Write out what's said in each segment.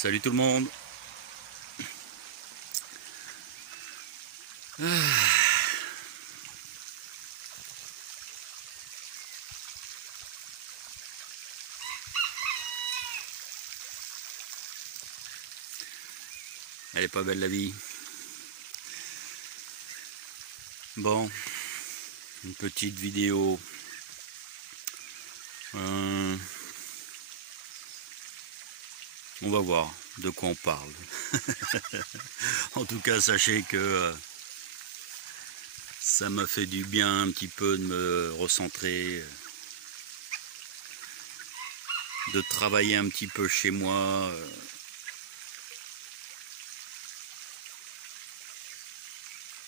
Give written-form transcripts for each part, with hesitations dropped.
Salut tout le monde. Elle est pas belle la vie. Bon, une petite vidéo. On va voir de quoi on parle. En tout cas, sachez que ça m'a fait du bien un petit peu de me recentrer, de travailler un petit peu chez moi.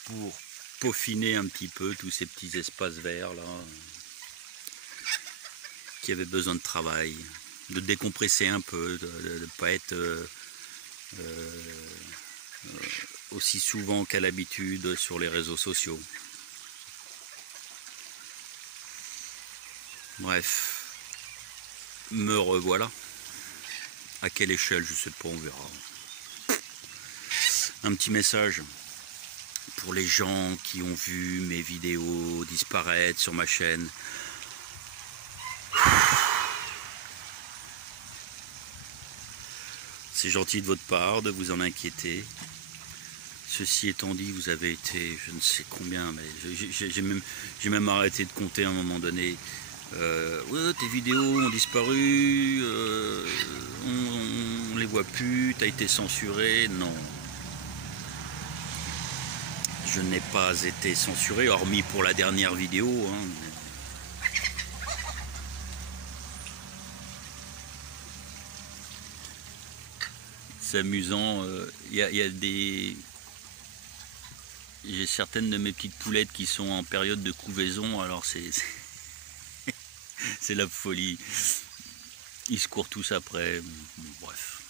Pour peaufiner un petit peu tous ces petits espaces verts là qui avaient besoin de travail, de décompresser un peu, de ne pas être aussi souvent qu'à l'habitude sur les réseaux sociaux. Bref, me revoilà. À quelle échelle, je sais pas, on verra. Un petit message pour les gens qui ont vu mes vidéos disparaître sur ma chaîne. C'est gentil de votre part de vous en inquiéter. Ceci étant dit, vous avez été, je ne sais combien, mais j'ai même arrêté de compter à un moment donné. Ouais, tes vidéos ont disparu, on les voit plus, t'as été censuré. Non. Je n'ai pas été censuré, hormis pour la dernière vidéo. Hein. C'est amusant, y a des... J'ai certaines de mes petites poulettes qui sont en période de couvaison, alors c'est la folie. Ils se courent tous après, bref.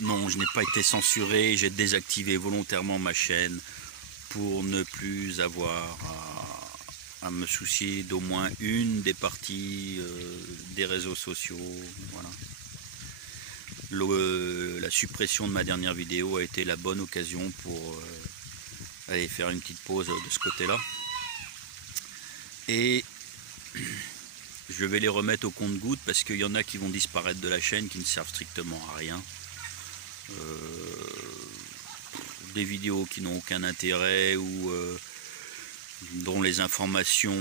Non, je n'ai pas été censuré, j'ai désactivé volontairement ma chaîne pour ne plus avoir à me soucier d'au moins une des parties des réseaux sociaux. Voilà. La suppression de ma dernière vidéo a été la bonne occasion pour aller faire une petite pause de ce côté-là. Et je vais les remettre au compte-gouttes parce qu'il y en a qui vont disparaître de la chaîne qui ne servent strictement à rien. Des vidéos qui n'ont aucun intérêt ou dont les informations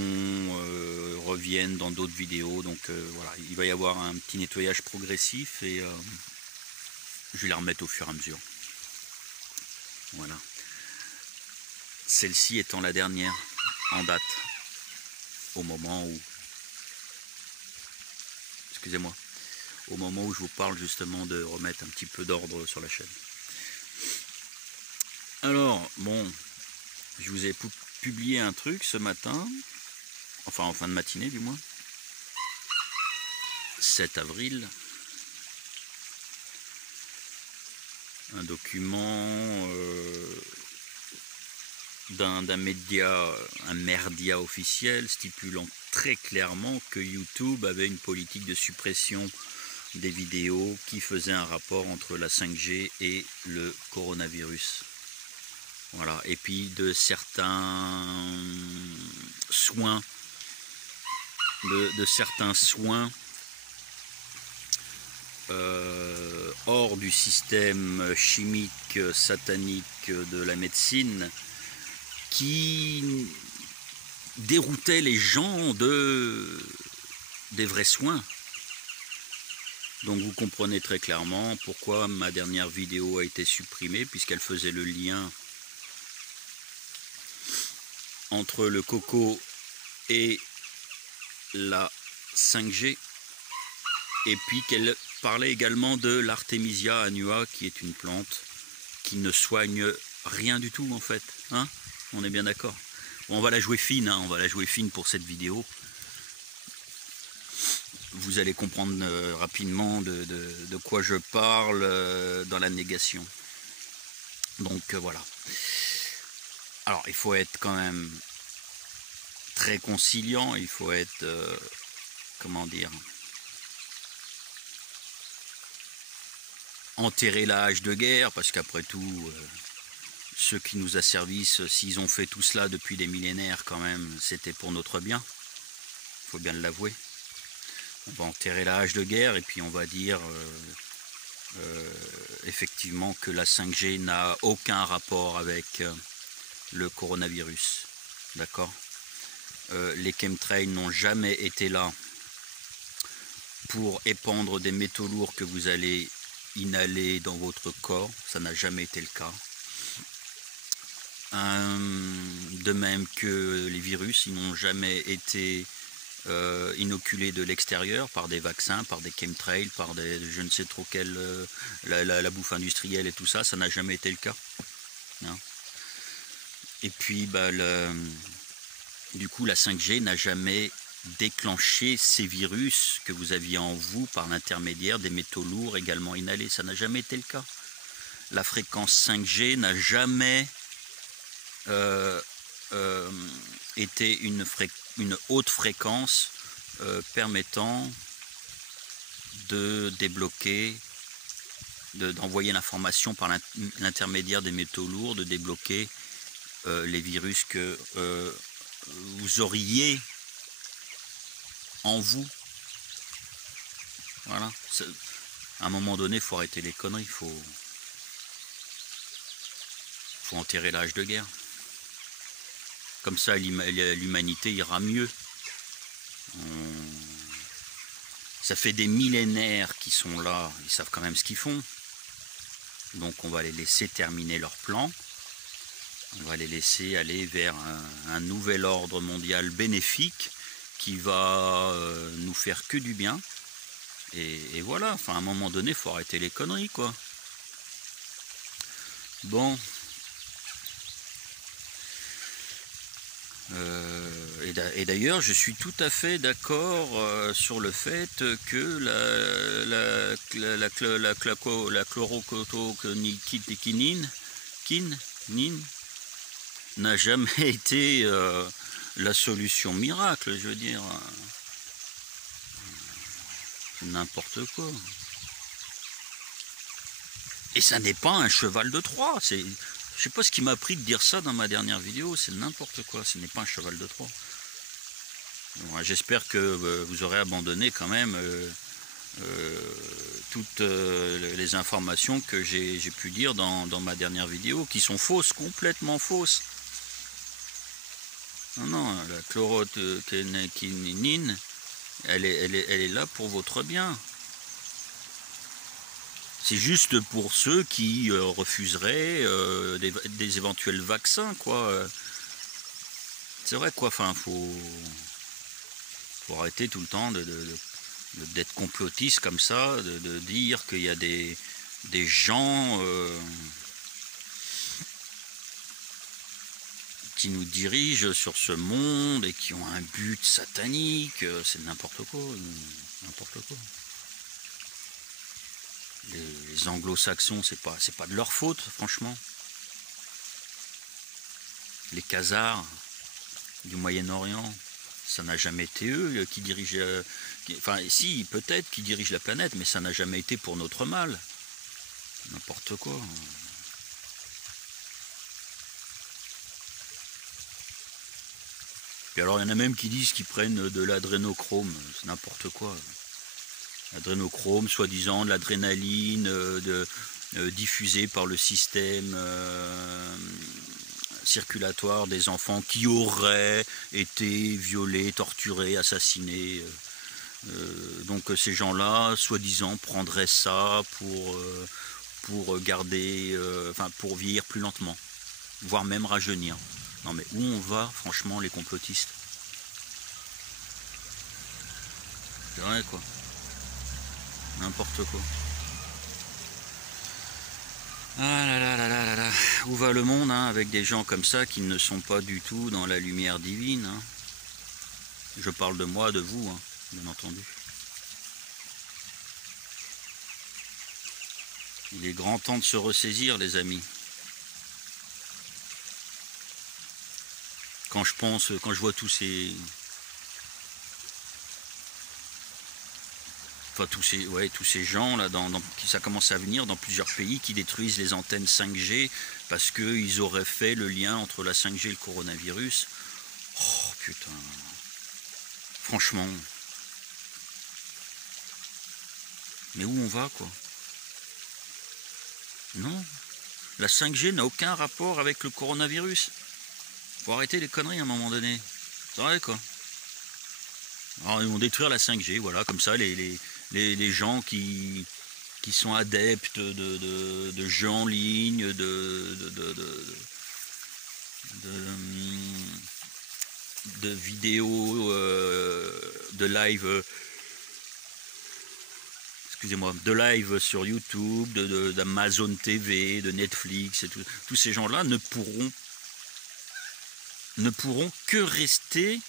reviennent dans d'autres vidéos. Donc voilà, il va y avoir un petit nettoyage progressif et je vais les remettre au fur et à mesure. Voilà. Celle-ci étant la dernière en date, au moment où... Excusez-moi. Au moment où je vous parle justement de remettre un petit peu d'ordre sur la chaîne. Alors, bon, je vous ai publié un truc ce matin, enfin en fin de matinée du moins, 7 avril, un document d'un média, un merdia officiel, stipulant très clairement que YouTube avait une politique de suppression des vidéos qui faisaient un rapport entre la 5G et le coronavirus. Voilà. Et puis de certains soins, de certains soins hors du système chimique satanique de la médecine qui déroutaient les gens des vrais soins. Donc vous comprenez très clairement pourquoi ma dernière vidéo a été supprimée, puisqu'elle faisait le lien entre le coco et la 5G, et puis qu'elle parlait également de l'Artemisia annua, qui est une plante qui ne soigne rien du tout en fait, hein, on est bien d'accord. Bon, on va la jouer fine, hein, on va la jouer fine pour cette vidéo. Vous allez comprendre rapidement de quoi je parle dans la négation. Donc voilà. Alors il faut être quand même très conciliant, il faut être, comment dire, enterrer la hache de guerre, parce qu'après tout, ceux qui nous asservissent, s'ils ont fait tout cela depuis des millénaires quand même, c'était pour notre bien, il faut bien l'avouer. On va enterrer la hache de guerre et puis on va dire effectivement que la 5G n'a aucun rapport avec le coronavirus. D'accord ? Les chemtrails n'ont jamais été là pour épandre des métaux lourds que vous allez inhaler dans votre corps. Ça n'a jamais été le cas. De même que les virus, ils n'ont jamais été inoculés de l'extérieur par des vaccins, par des chemtrails, par des je ne sais trop quelle la bouffe industrielle et tout ça, ça n'a jamais été le cas. Non. Et puis du coup la 5G n'a jamais déclenché ces virus que vous aviez en vous par l'intermédiaire des métaux lourds également inhalés, ça n'a jamais été le cas. La fréquence 5G n'a jamais était une haute fréquence permettant de débloquer, d'envoyer l'information par l'intermédiaire des métaux lourds, de débloquer les virus que vous auriez en vous. Voilà. À un moment donné, il faut arrêter les conneries, il faut enterrer l'âge de guerre. Comme ça, l'humanité ira mieux. Ça fait des millénaires qu'ils sont là, ils savent quand même ce qu'ils font. Donc on va les laisser terminer leur plan. On va les laisser aller vers un nouvel ordre mondial bénéfique qui va nous faire que du bien. Et voilà, enfin à un moment donné, il faut arrêter les conneries, quoi. Bon. Et d'ailleurs, je suis tout à fait d'accord sur le fait que la chloroquinine n'a jamais été la solution miracle, je veux dire. N'importe quoi. Et ça n'est pas un cheval de Troie. Je sais pas ce qui m'a pris de dire ça dans ma dernière vidéo, c'est n'importe quoi, ce n'est pas un cheval de Troie. Bon, j'espère que vous aurez abandonné quand même toutes les informations que j'ai pu dire dans ma dernière vidéo, qui sont fausses, complètement fausses. Non, la chloroquinine, elle est là pour votre bien. C'est juste pour ceux qui refuseraient des éventuels vaccins, quoi. C'est vrai, quoi. Enfin, faut arrêter tout le temps d'être complotiste comme ça, de dire qu'il y a des gens qui nous dirigent sur ce monde et qui ont un but satanique. C'est n'importe quoi. N'importe quoi. Les anglo-saxons, c'est pas de leur faute, franchement. Les Khazars du Moyen-Orient, ça n'a jamais été eux qui dirigent... enfin, si, peut-être qui dirigent la planète, mais ça n'a jamais été pour notre mal. N'importe quoi. Puis alors, il y en a même qui disent qu'ils prennent de l'adrénochrome. C'est n'importe quoi. L'adrénochrome, soi-disant de l'adrénaline diffusée par le système circulatoire des enfants qui auraient été violés, torturés, assassinés. Donc ces gens-là, soi-disant, prendraient ça pour garder, pour vieillir plus lentement, voire même rajeunir. Non mais où on va, franchement, les complotistes? C'est vrai, quoi. N'importe quoi. Ah là là là là là là. Où va le monde, hein, avec des gens comme ça qui ne sont pas du tout dans la lumière divine, hein. Je parle de moi, de vous, hein, bien entendu. Il est grand temps de se ressaisir, les amis. Quand je vois tous ces enfin tous ces gens là, qui ça commence à venir dans plusieurs pays qui détruisent les antennes 5G parce qu'ils auraient fait le lien entre la 5G et le coronavirus. Oh putain, franchement, mais où on va quoi? Non, la 5G n'a aucun rapport avec le coronavirus. Faut arrêter les conneries à un moment donné. C'est vrai quoi. Alors ils vont détruire la 5G, voilà, comme ça les gens qui sont adeptes de jeux en ligne, de vidéos, de live, excusez-moi, de live sur YouTube, d'Amazon TV, de Netflix, et tous ces gens-là ne pourront que rester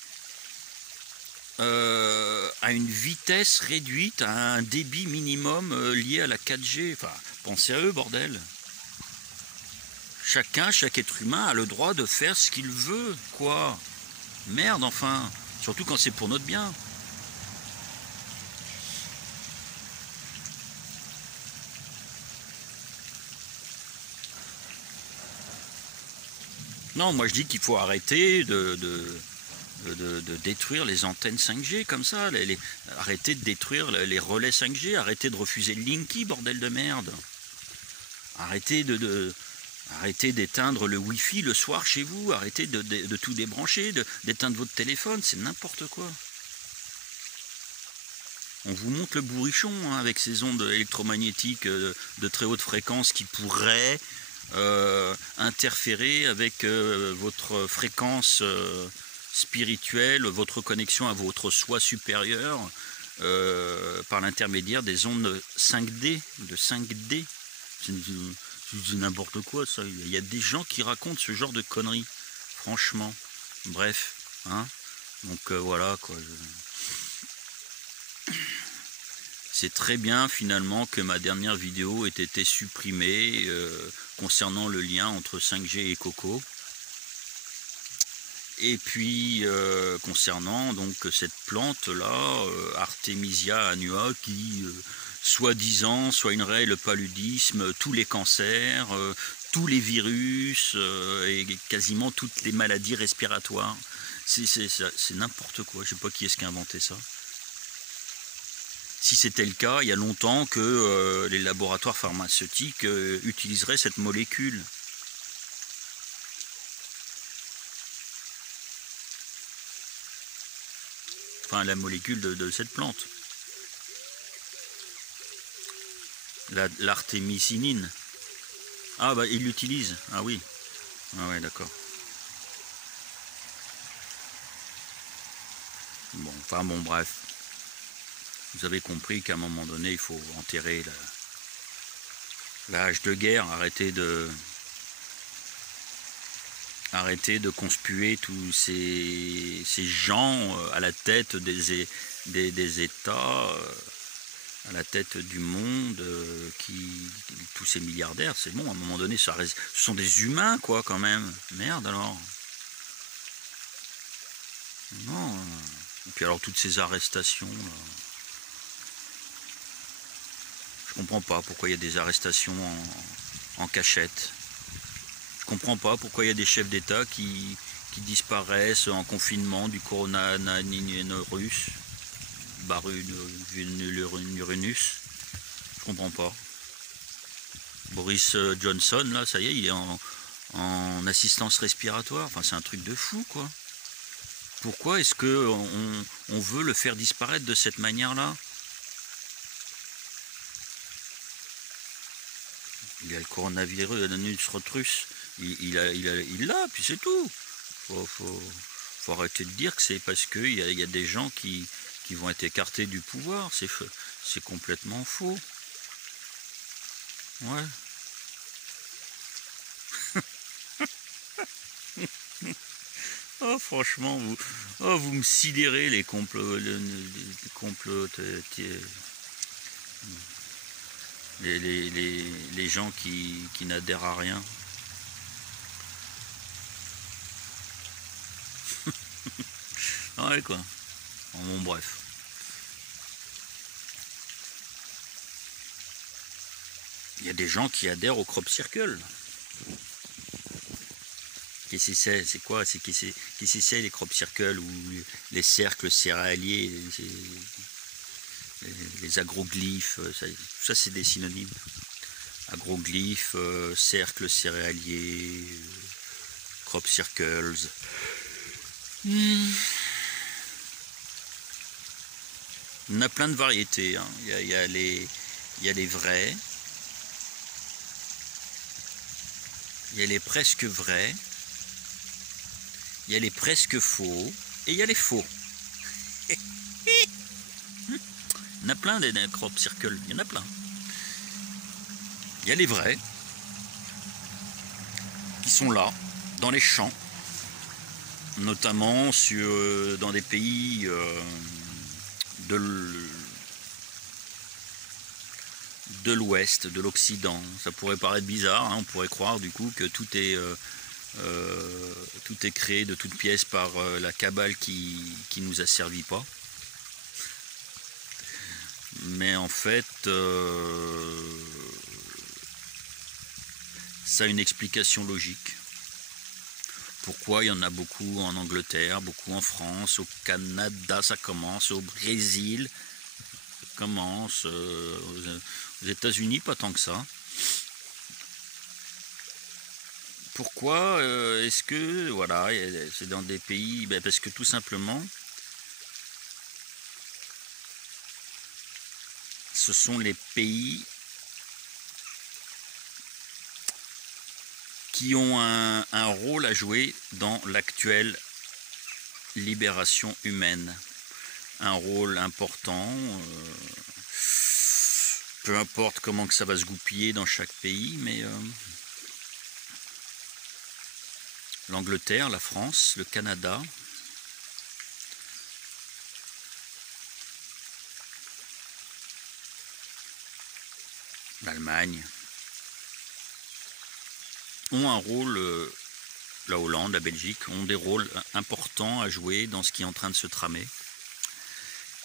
à une vitesse réduite, à un débit minimum lié à la 4G. Enfin, pensez à eux, bordel. Chaque être humain a le droit de faire ce qu'il veut, quoi. Merde, enfin. Surtout quand c'est pour notre bien. Non, moi je dis qu'il faut arrêter de détruire les antennes 5G comme ça, arrêter de détruire les relais 5G, arrêter de refuser le Linky, bordel de merde. Arrêtez arrêtez d'éteindre le Wi-Fi le soir chez vous, arrêtez de tout débrancher, d'éteindre votre téléphone, c'est n'importe quoi. On vous montre le bourrichon hein, avec ces ondes électromagnétiques de très haute fréquence qui pourraient interférer avec votre fréquence spirituelle, votre connexion à votre soi supérieur par l'intermédiaire des ondes 5D, de 5D. C'est n'importe quoi ça. Il y a des gens qui racontent ce genre de conneries. Franchement. Bref. Hein. Donc voilà quoi. C'est très bien finalement que ma dernière vidéo ait été supprimée concernant le lien entre 5G et Coco. Et puis concernant donc cette plante là, Artemisia annua, qui soi-disant soignerait le paludisme, tous les cancers, tous les virus et quasiment toutes les maladies respiratoires. C'est n'importe quoi, je sais pas qui est-ce qui a inventé ça. Si c'était le cas, il y a longtemps que les laboratoires pharmaceutiques utiliseraient cette molécule. Enfin, la molécule de cette plante. L'artémisinine. Ah bah ils l'utilisent. Ah oui. Ah ouais, d'accord. Bon, enfin bon, bref. Vous avez compris qu'à un moment donné, il faut enterrer l'âge de guerre, arrêter de conspuer tous ces gens à la tête des États, à la tête du monde, tous ces milliardaires, c'est bon, à un moment donné, ce sont des humains, quoi, quand même. Merde, alors. Non. Et puis alors, toutes ces arrestations, là. Je comprends pas pourquoi il y a des arrestations en cachette. Je comprends pas pourquoi il y a des chefs d'État qui disparaissent en confinement du coronavirus. Barunus. Je comprends pas. Boris Johnson, là, ça y est, il est en assistance respiratoire. Enfin, c'est un truc de fou, quoi. Pourquoi est-ce qu'on veut le faire disparaître de cette manière-là? Il y a le coronavirus, russe, il l'a, puis c'est tout. Faut arrêter de dire que c'est parce qu'il y a des gens qui vont être écartés du pouvoir. C'est complètement faux. Ouais. Oh, franchement, vous me sidérez les complots, les gens qui n'adhèrent à rien. Ouais, quoi. Bon, bref. Il y a des gens qui adhèrent au crop circle. Qu'est-ce que c'est? C'est quoi? Qu'est-ce que c'est les crop circles ou les cercles céréaliers, les agroglyphes? Ça c'est des synonymes. Agroglyphes, cercles céréaliers, crop circles. Il y en a plein de variétés. Hein. Il y a les vrais. Il y a les presque vrais. Il y a les presque faux. Et il y a les faux. Il y en a plein des crop circles. Il y en a plein. Il y a les vrais. Qui sont là, dans les champs. Notamment dans des pays de l'Ouest, de l'Occident. Ça pourrait paraître bizarre, hein, on pourrait croire du coup que tout est créé de toutes pièces par la cabale qui nous asservit pas. Mais en fait, ça a une explication logique. Pourquoi il y en a beaucoup en Angleterre, beaucoup en France, au Canada ça commence, au Brésil ça commence, aux États-Unis pas tant que ça. Pourquoi est-ce que, voilà, c'est dans des pays, parce que tout simplement, ce sont les pays qui ont un rôle à jouer dans l'actuelle libération humaine. Un rôle important, peu importe comment que ça va se goupiller dans chaque pays, mais l'Angleterre, la France, le Canada, l'Allemagne, ont un rôle, la Hollande, la Belgique, ont des rôles importants à jouer dans ce qui est en train de se tramer.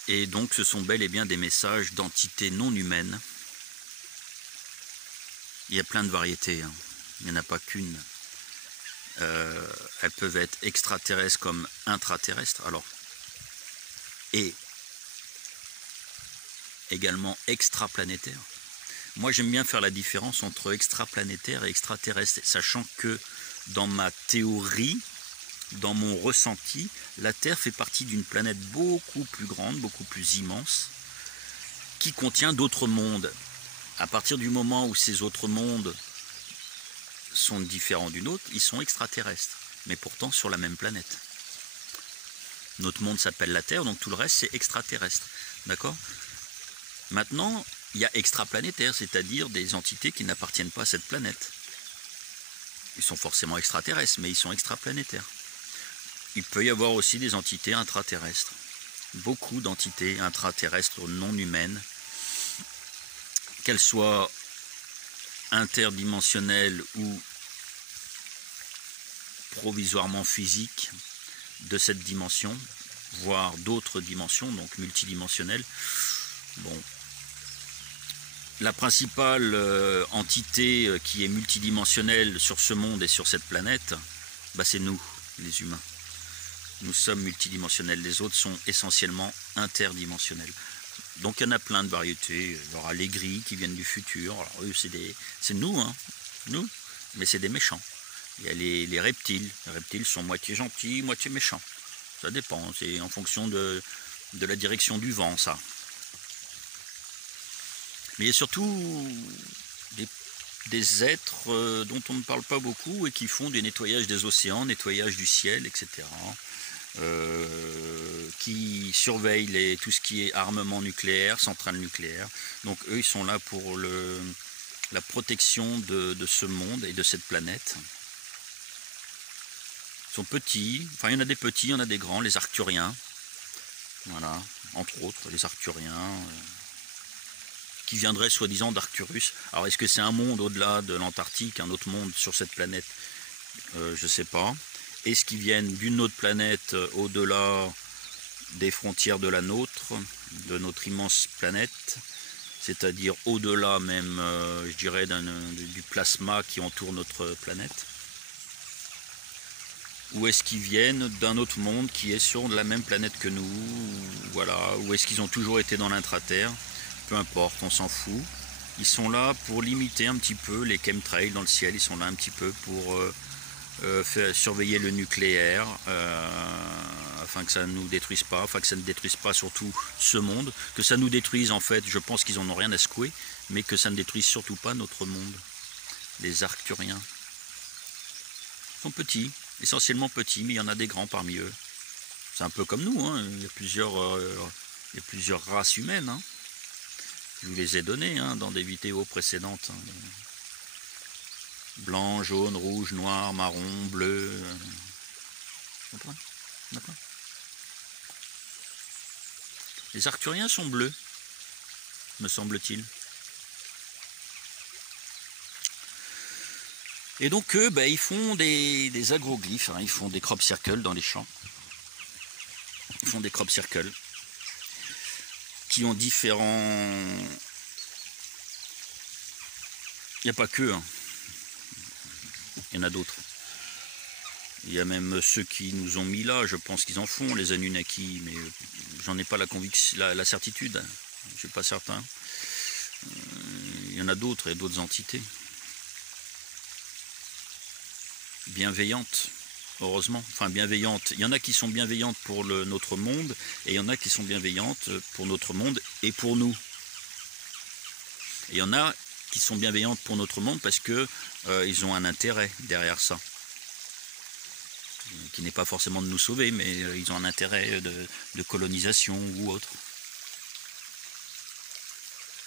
Et donc ce sont bel et bien des messages d'entités non humaines. Il y a plein de variétés, hein. Il n'y en a pas qu'une. Elles peuvent être extraterrestres comme intraterrestres, alors, et également extraplanétaires. Moi, j'aime bien faire la différence entre extraplanétaire et extraterrestre, sachant que dans ma théorie, dans mon ressenti, la Terre fait partie d'une planète beaucoup plus grande, beaucoup plus immense, qui contient d'autres mondes. À partir du moment où ces autres mondes sont différents du nôtre, ils sont extraterrestres, mais pourtant sur la même planète. Notre monde s'appelle la Terre, donc tout le reste c'est extraterrestre. D'accord ? Maintenant, il y a extraplanétaires, c'est-à-dire des entités qui n'appartiennent pas à cette planète. Ils sont forcément extraterrestres, mais ils sont extraplanétaires. Il peut y avoir aussi des entités intraterrestres. Beaucoup d'entités intraterrestres non humaines, qu'elles soient interdimensionnelles ou provisoirement physiques de cette dimension, voire d'autres dimensions, donc multidimensionnelles. Bon. La principale entité qui est multidimensionnelle sur ce monde et sur cette planète, c'est nous, les humains. Nous sommes multidimensionnels, les autres sont essentiellement interdimensionnels. Donc il y en a plein de variétés. Il y aura les gris qui viennent du futur. Alors eux, c'est nous, hein, nous, mais c'est des méchants. Il y a les reptiles. Les reptiles sont moitié gentils, moitié méchants. Ça dépend, c'est en fonction de la direction du vent, ça. Mais il y a surtout des êtres dont on ne parle pas beaucoup et qui font du nettoyage des océans, nettoyage du ciel, etc. Qui surveillent tout ce qui est armement nucléaire, centrale nucléaire. Donc eux, ils sont là pour la protection de ce monde et de cette planète. Ils sont petits, enfin il y en a des petits, il y en a des grands, les Arcturiens. Voilà, entre autres, les Arcturiens. Qui viendrait soi-disant d'Arcturus. Alors est-ce que c'est un monde au-delà de l'Antarctique, un autre monde sur cette planète? Je ne sais pas. Est-ce qu'ils viennent d'une autre planète au-delà des frontières de la nôtre, de notre immense planète? c'est-à-dire au-delà même, je dirais, du plasma qui entoure notre planète? Ou est-ce qu'ils viennent d'un autre monde qui est sur la même planète que nous? Voilà. Ou est-ce qu'ils ont toujours été dans l'intra-terre? Peu importe, on s'en fout. Ils sont là pour limiter un petit peu les chemtrails dans le ciel, ils sont là un petit peu pour surveiller le nucléaire, afin que ça ne nous détruise pas, afin que ça ne détruise pas surtout ce monde, que ça nous détruise en fait, je pense qu'ils n'en ont rien à secouer, mais que ça ne détruise surtout pas notre monde. Les Arcturiens sont petits, essentiellement petits, mais il y en a des grands parmi eux. C'est un peu comme nous, hein. Il y a plusieurs races humaines, hein. Je vous les ai données hein, dans des vidéos précédentes. Hein. Blanc, jaune, rouge, noir, marron, bleu. D'accord. Les Arcturiens sont bleus, me semble-t-il. Et donc eux, ils font des agroglyphes, hein, ils font des crop circles dans les champs. Ils font des crop circles qui ont différents... Il n'y a pas que, hein. Il y en a d'autres. Il y a même ceux qui nous ont mis là, je pense qu'ils en font, les Anunnaki, mais j'en ai pas la conviction, la certitude, je ne suis pas certain. Il y en a d'autres et d'autres entités. Bienveillantes, heureusement. Enfin, bienveillantes. Il y en a qui sont bienveillantes pour notre monde, et il y en a qui sont bienveillantes pour notre monde et pour nous. Et il y en a qui sont bienveillantes pour notre monde parce que ils ont un intérêt derrière ça. Qui n'est pas forcément de nous sauver, mais ils ont un intérêt de colonisation ou autre.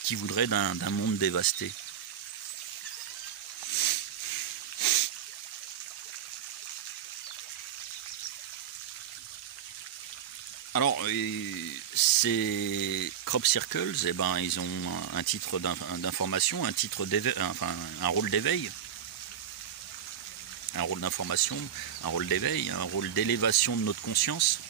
Qui voudrait d'un monde dévasté. Alors, ces crop circles, ils ont un titre d'information, un rôle d'éveil. Un rôle d'information, un rôle d'éveil, un rôle d'élévation de notre conscience.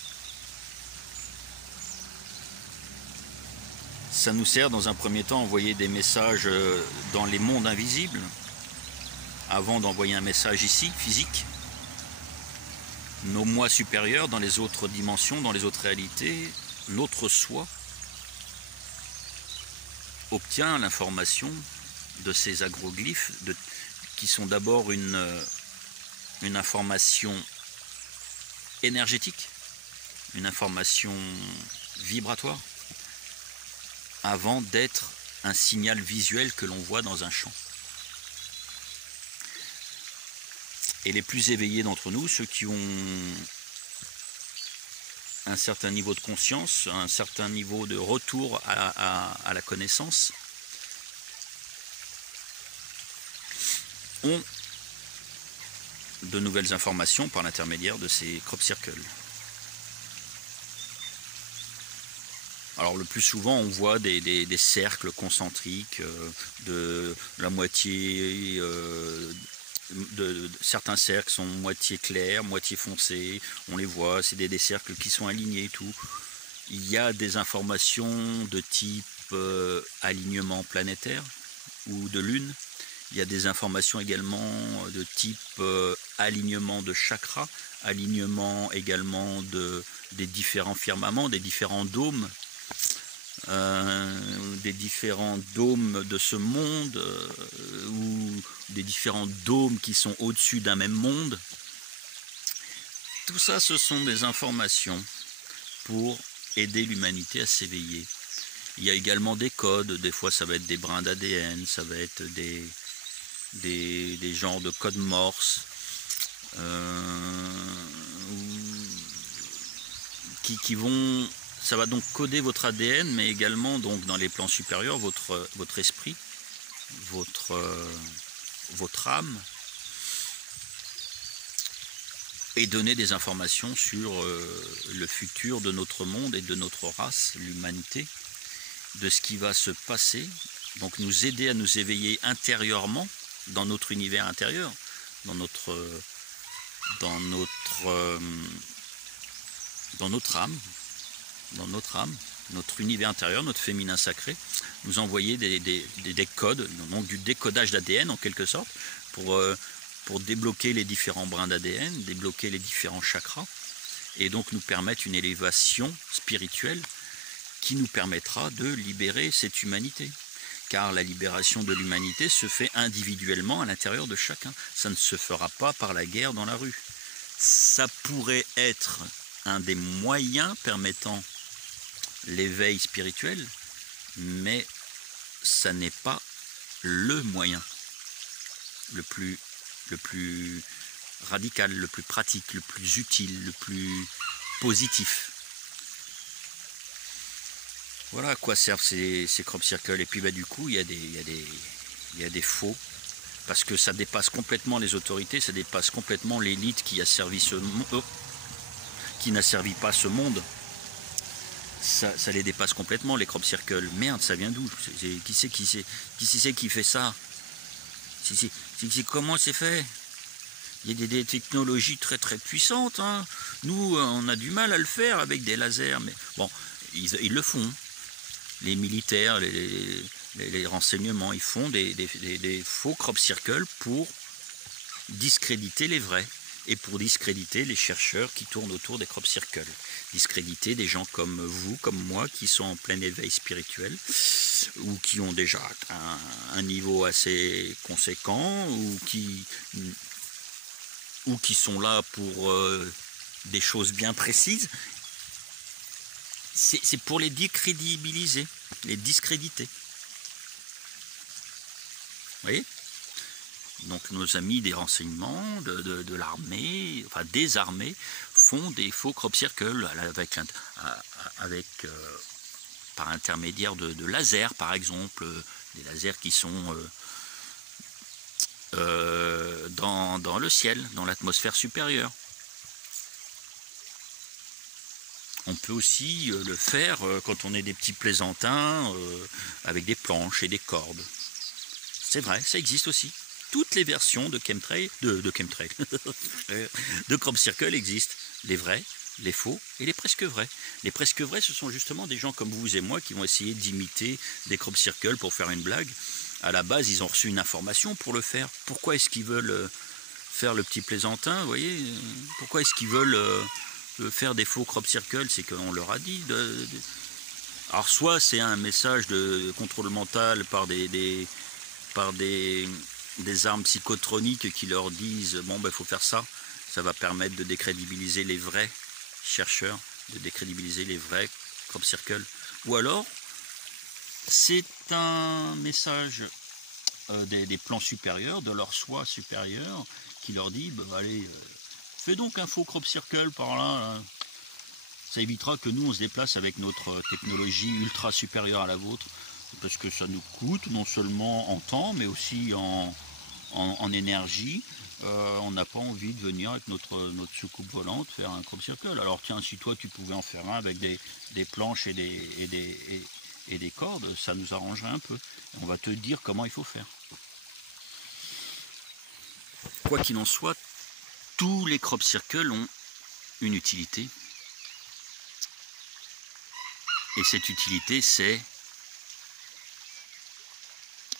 Ça nous sert dans un premier temps à envoyer des messages dans les mondes invisibles, avant d'envoyer un message ici, physique. Nos moi supérieurs dans les autres dimensions, dans les autres réalités, notre soi obtient l'information de ces agroglyphes qui sont d'abord une information énergétique, une information vibratoire, avant d'être un signal visuel que l'on voit dans un champ. Et les plus éveillés d'entre nous, ceux qui ont un certain niveau de conscience, un certain niveau de retour à la connaissance, ont de nouvelles informations par l'intermédiaire de ces crop circles. Alors le plus souvent on voit des cercles concentriques de la moitié, certains cercles sont moitié clairs, moitié foncés, on les voit, c'est des cercles qui sont alignés et tout. Il y a des informations de type alignement planétaire ou de lune. Il y a des informations également de type alignement de chakras, alignement également des différents firmaments, des différents dômes, de ce monde, ou des différents dômes qui sont au-dessus d'un même monde. Tout ça, ce sont des informations pour aider l'humanité à s'éveiller. Il y a également des codes, des fois ça va être des brins d'ADN, ça va être des genres de codes morse qui vont, ça va donc coder votre ADN, mais également donc dans les plans supérieurs votre esprit, votre âme, et donner des informations sur le futur de notre monde et de notre race, l'humanité, de ce qui va se passer, donc nous aider à nous éveiller intérieurement dans notre univers intérieur, dans notre âme, notre univers intérieur, notre féminin sacré, nous envoyer des codes, donc du décodage d'ADN en quelque sorte, pour débloquer les différents brins d'ADN, débloquer les différents chakras, et donc nous permettre une élévation spirituelle qui nous permettra de libérer cette humanité. Car la libération de l'humanité se fait individuellement à l'intérieur de chacun. Ça ne se fera pas par la guerre dans la rue. Ça pourrait être un des moyens permettant l'éveil spirituel, mais ça n'est pas le moyen le plus radical, le plus pratique, le plus utile, le plus positif. Voilà à quoi servent ces crop circles. Et puis du coup, il y a des faux, parce que ça dépasse complètement les autorités, ça dépasse complètement l'élite qui a servi qui n'a servi pas ce monde. Ça les dépasse complètement, les crop circles. Merde, ça vient d'où? Qui c'est qui fait ça? Comment c'est fait? Il y a des technologies très très puissantes, hein. Nous, on a du mal à le faire avec des lasers, mais bon, ils le font. Les militaires, les renseignements, ils font des faux crop circles pour discréditer les vrais et pour discréditer les chercheurs qui tournent autour des crop circles. Discréditer des gens comme vous, comme moi, qui sont en plein éveil spirituel ou qui ont déjà un niveau assez conséquent ou qui sont là pour des choses bien précises. C'est pour les décrédibiliser, les discréditer. Vous voyez? Donc nos amis des renseignements, de l'armée, enfin des armées, font des faux crop circles par intermédiaire de lasers, par exemple, des lasers qui sont dans le ciel, dans l'atmosphère supérieure. On peut aussi le faire quand on est des petits plaisantins avec des planches et des cordes. C'est vrai, ça existe aussi. Toutes les versions de chemtrail, de crop circle existent. Les vrais, les faux et les presque vrais. Les presque vrais, ce sont justement des gens comme vous et moi qui vont essayer d'imiter des crop circles pour faire une blague. À la base, ils ont reçu une information pour le faire. Pourquoi est-ce qu'ils veulent faire le petit plaisantin, vous voyez? Pourquoi est-ce qu'ils veulent faire des faux crop circles? C'est qu'on leur a dit Alors soit c'est un message de contrôle mental par des armes psychotroniques qui leur disent bon ben faut faire ça, ça va permettre de décrédibiliser les vrais chercheurs, de décrédibiliser les vrais crop circles. Ou alors c'est un message des plans supérieurs, de leur soi supérieur, qui leur dit ben, allez, fais donc un faux crop circle par là. Ça évitera que nous on se déplace avec notre technologie ultra supérieure à la vôtre, parce que ça nous coûte non seulement en temps mais aussi en énergie. On n'a pas envie de venir avec notre soucoupe volante faire un crop circle. Alors tiens, si toi tu pouvais en faire un avec des planches et des cordes, ça nous arrangerait un peu. On va te dire comment il faut faire. Quoi qu'il en soit, tous les crop circles ont une utilité. Et cette utilité, c'est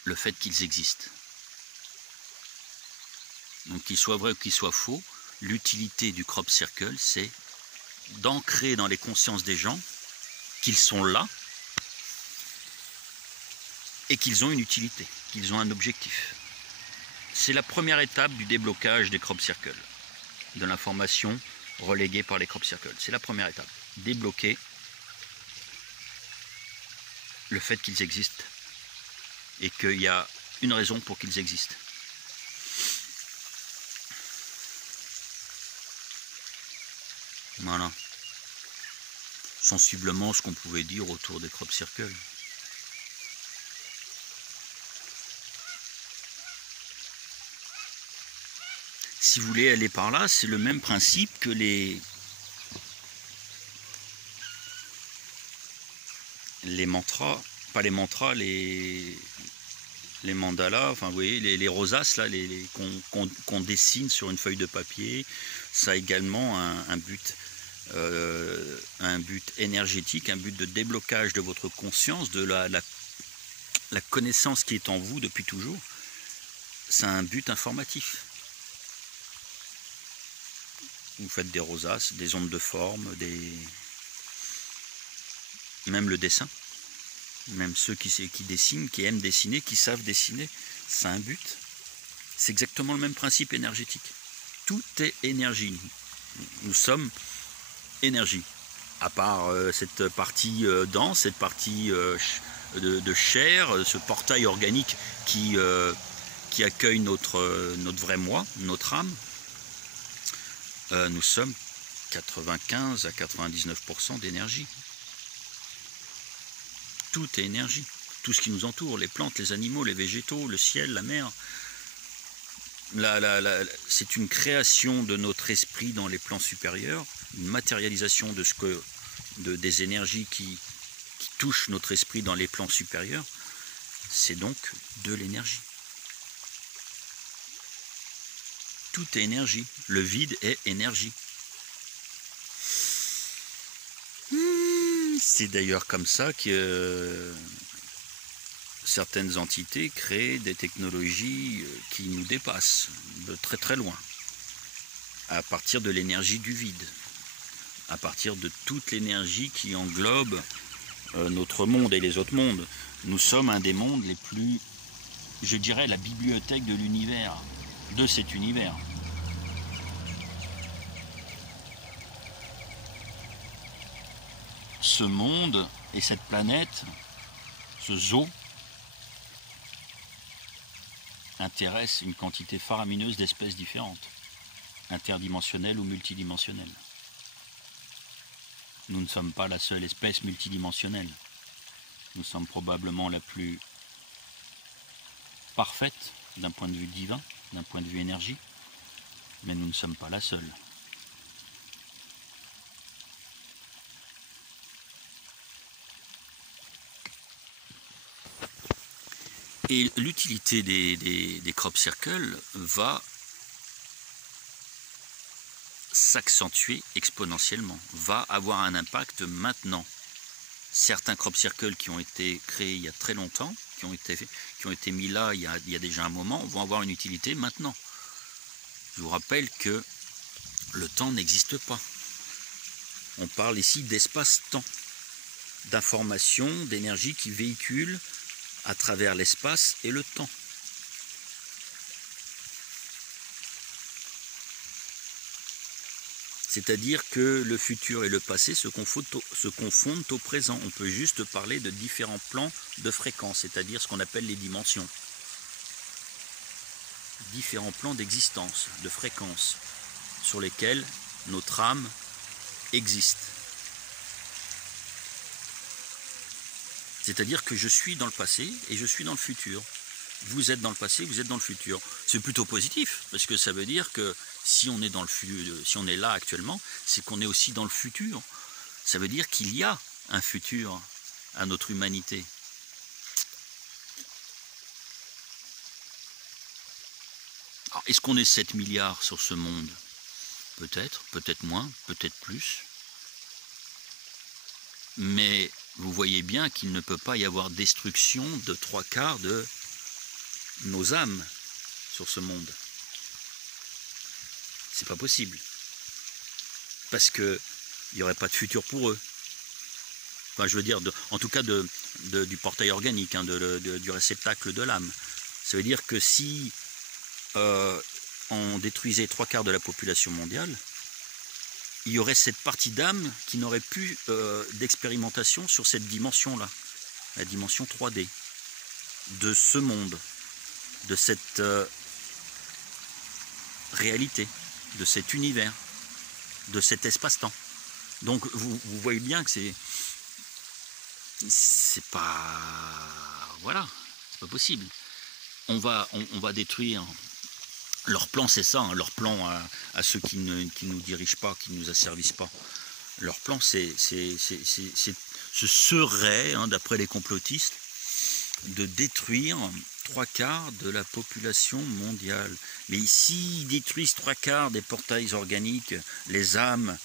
le fait qu'ils existent. Donc qu'il soit vrai ou qu'il soit faux, l'utilité du crop circle, c'est d'ancrer dans les consciences des gens qu'ils sont là et qu'ils ont une utilité, qu'ils ont un objectif. C'est la première étape du déblocage des crop circles, de l'information reléguée par les crop circles. C'est la première étape, débloquer le fait qu'ils existent et qu'il y a une raison pour qu'ils existent. Voilà. Sensiblement ce qu'on pouvait dire autour des crop circles. Si vous voulez aller par là, c'est le même principe que les mantras, pas les mantras, les mandalas, enfin vous voyez, les rosaces là, qu'on dessine sur une feuille de papier. Ça a également un but. un but énergétique, un but de déblocage de votre conscience, de la connaissance qui est en vous depuis toujours. C'est un but informatif. Vous faites des rosaces, des ondes de forme, même le dessin. Même ceux qui dessinent, qui aiment dessiner, qui savent dessiner, c'est un but. C'est exactement le même principe énergétique. Tout est énergie. Nous sommes énergie. À part cette partie dense, cette partie de chair, ce portail organique qui accueille notre vrai moi, notre âme, nous sommes 95 à 99% d'énergie. Tout est énergie. Tout ce qui nous entoure, les plantes, les animaux, les végétaux, le ciel, la mer. C'est une création de notre esprit dans les plans supérieurs, une matérialisation des énergies qui touchent notre esprit dans les plans supérieurs. C'est donc de l'énergie. Tout est énergie. Le vide est énergie. C'est d'ailleurs comme ça que certaines entités créent des technologies qui nous dépassent de très très loin, à partir de l'énergie du vide, à partir de toute l'énergie qui englobe notre monde et les autres mondes. Nous sommes un des mondes les plus, je dirais, la bibliothèque de l'univers, de cet univers. Ce monde et cette planète, ce zoo, intéresse une quantité faramineuse d'espèces différentes, interdimensionnelles ou multidimensionnelles. Nous ne sommes pas la seule espèce multidimensionnelle. Nous sommes probablement la plus parfaite d'un point de vue divin, d'un point de vue énergie, mais nous ne sommes pas la seule. Et l'utilité des crop circles va s'accentuer exponentiellement, va avoir un impact maintenant. Certains crop circles qui ont été créés il y a très longtemps, qui ont été mis là il y a déjà un moment, vont avoir une utilité maintenant. Je vous rappelle que le temps n'existe pas. On parle ici d'espace-temps, d'information, d'énergie qui véhicule à travers l'espace et le temps. C'est-à-dire que le futur et le passé se confondent au présent. On peut juste parler de différents plans de fréquence, c'est-à-dire ce qu'on appelle les dimensions. Différents plans d'existence, de fréquence, sur lesquels notre âme existe. C'est-à-dire que je suis dans le passé et je suis dans le futur. Vous êtes dans le passé, vous êtes dans le futur. C'est plutôt positif, parce que ça veut dire que si on est si on est là actuellement, c'est qu'on est aussi dans le futur. Ça veut dire qu'il y a un futur à notre humanité. Alors, est-ce qu'on est 7 milliards sur ce monde? Peut-être, peut-être moins, peut-être plus. Mais vous voyez bien qu'il ne peut pas y avoir destruction de 3/4 de nos âmes sur ce monde. C'est pas possible. Parce qu'il n'y aurait pas de futur pour eux. Enfin, je veux dire, en tout cas du portail organique, hein, du réceptacle de l'âme. Ça veut dire que si on détruisait 3/4 de la population mondiale, il y aurait cette partie d'âme qui n'aurait plus d'expérimentation sur cette dimension-là, la dimension 3D, de ce monde, de cette réalité, de cet univers, de cet espace-temps. Donc vous voyez bien que c'est pas... Voilà, c'est pas possible. On va détruire... Leur plan, c'est ça, hein, leur plan à ceux qui nous dirigent pas, qui nous asservissent pas. Leur plan, ce serait, hein, d'après les complotistes, de détruire 3/4 de la population mondiale. Mais s'ils détruisent 3/4 des portails organiques, les âmes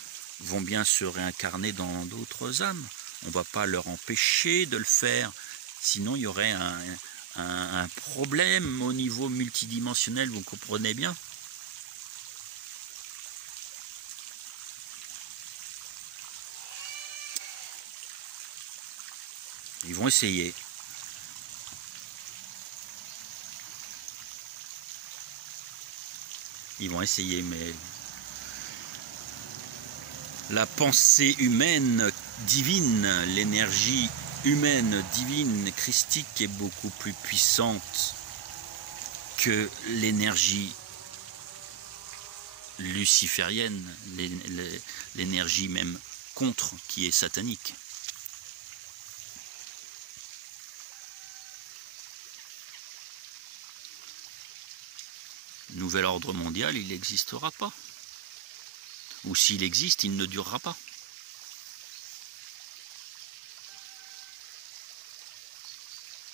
vont bien se réincarner dans d'autres âmes. On ne va pas leur empêcher de le faire, sinon il y aurait un problème au niveau multidimensionnel, vous comprenez bien? Ils vont essayer. Ils vont essayer, mais la pensée humaine divine, l'énergie humaine divine christique est beaucoup plus puissante que l'énergie luciférienne, l'énergie même contre qui est satanique. Nouvel ordre mondial, il n'existera pas. Ou s'il existe, il ne durera pas.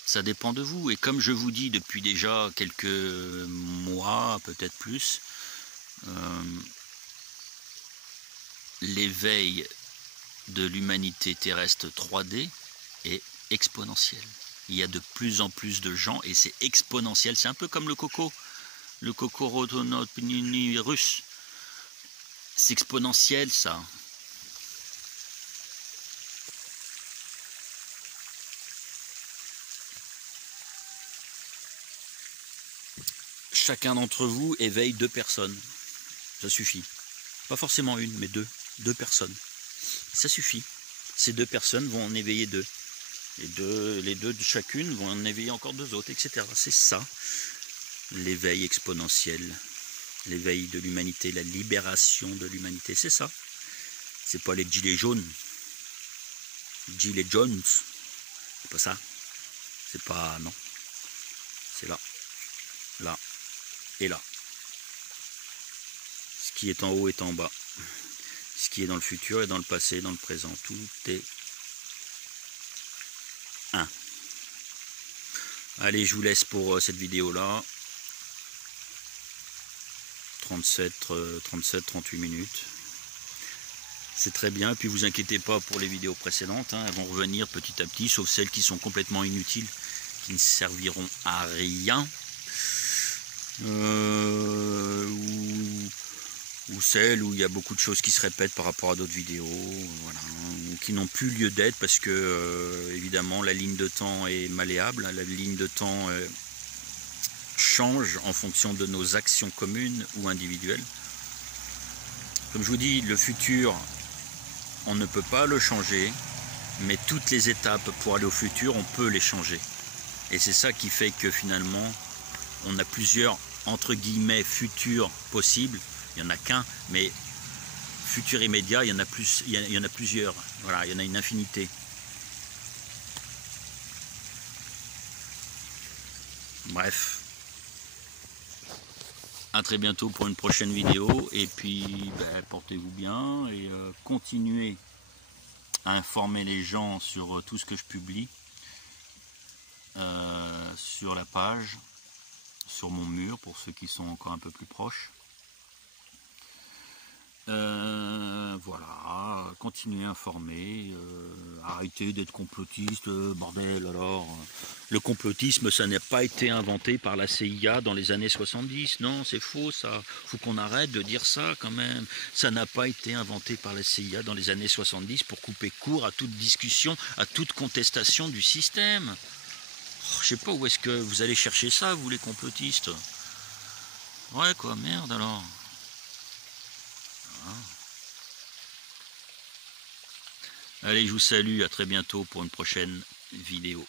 Ça dépend de vous. Et comme je vous dis depuis déjà quelques mois, peut-être plus, l'éveil de l'humanité terrestre 3D est exponentiel. Il y a de plus en plus de gens et c'est exponentiel. C'est un peu comme le coronavirus. C'est exponentiel, ça. Chacun d'entre vous éveille 2 personnes. Ça suffit. Pas forcément une, mais 2. 2 personnes. Ça suffit. Ces 2 personnes vont en éveiller 2. Les deux de chacune vont en éveiller encore 2 autres, etc. C'est ça, l'éveil exponentiel. L'éveil de l'humanité, la libération de l'humanité, c'est ça. C'est pas les gilets jaunes. Gilets jaunes. C'est pas ça. C'est pas... non. C'est là. Là. Et là. Ce qui est en haut est en bas. Ce qui est dans le futur est dans le passé, dans le présent. Tout est un. Allez, je vous laisse pour cette vidéo-là. 37-38 minutes. C'est très bien. Et puis vous inquiétez pas pour les vidéos précédentes. Elles vont revenir petit à petit, sauf celles qui sont complètement inutiles, qui ne serviront à rien. Ou celles où il y a beaucoup de choses qui se répètent par rapport à d'autres vidéos, voilà, qui n'ont plus lieu d'être parce que évidemment la ligne de temps est malléable, la ligne de temps change en fonction de nos actions communes ou individuelles. Comme je vous dis, le futur, on ne peut pas le changer, mais toutes les étapes pour aller au futur, on peut les changer. Et c'est ça qui fait que finalement, on a plusieurs, entre guillemets, futurs possibles. Il n'y en a qu'un, mais futur immédiat, il y en a plusieurs. Voilà, il y en a une infinité. Bref. À très bientôt pour une prochaine vidéo. Et puis, portez-vous bien et continuez à informer les gens sur tout ce que je publie sur la page, sur mon mur, pour ceux qui sont encore un peu plus proches. Voilà, continuez à informer, arrêtez d'être complotiste, bordel alors. Le complotisme, ça n'a pas été inventé par la CIA dans les années 70, non, c'est faux ça, faut qu'on arrête de dire ça quand même. Ça n'a pas été inventé par la CIA dans les années 70 pour couper court à toute discussion, à toute contestation du système. Oh, je sais pas où est-ce que vous allez chercher ça, vous les complotistes. Ouais quoi, merde alors. Allez, je vous salue, à très bientôt pour une prochaine vidéo.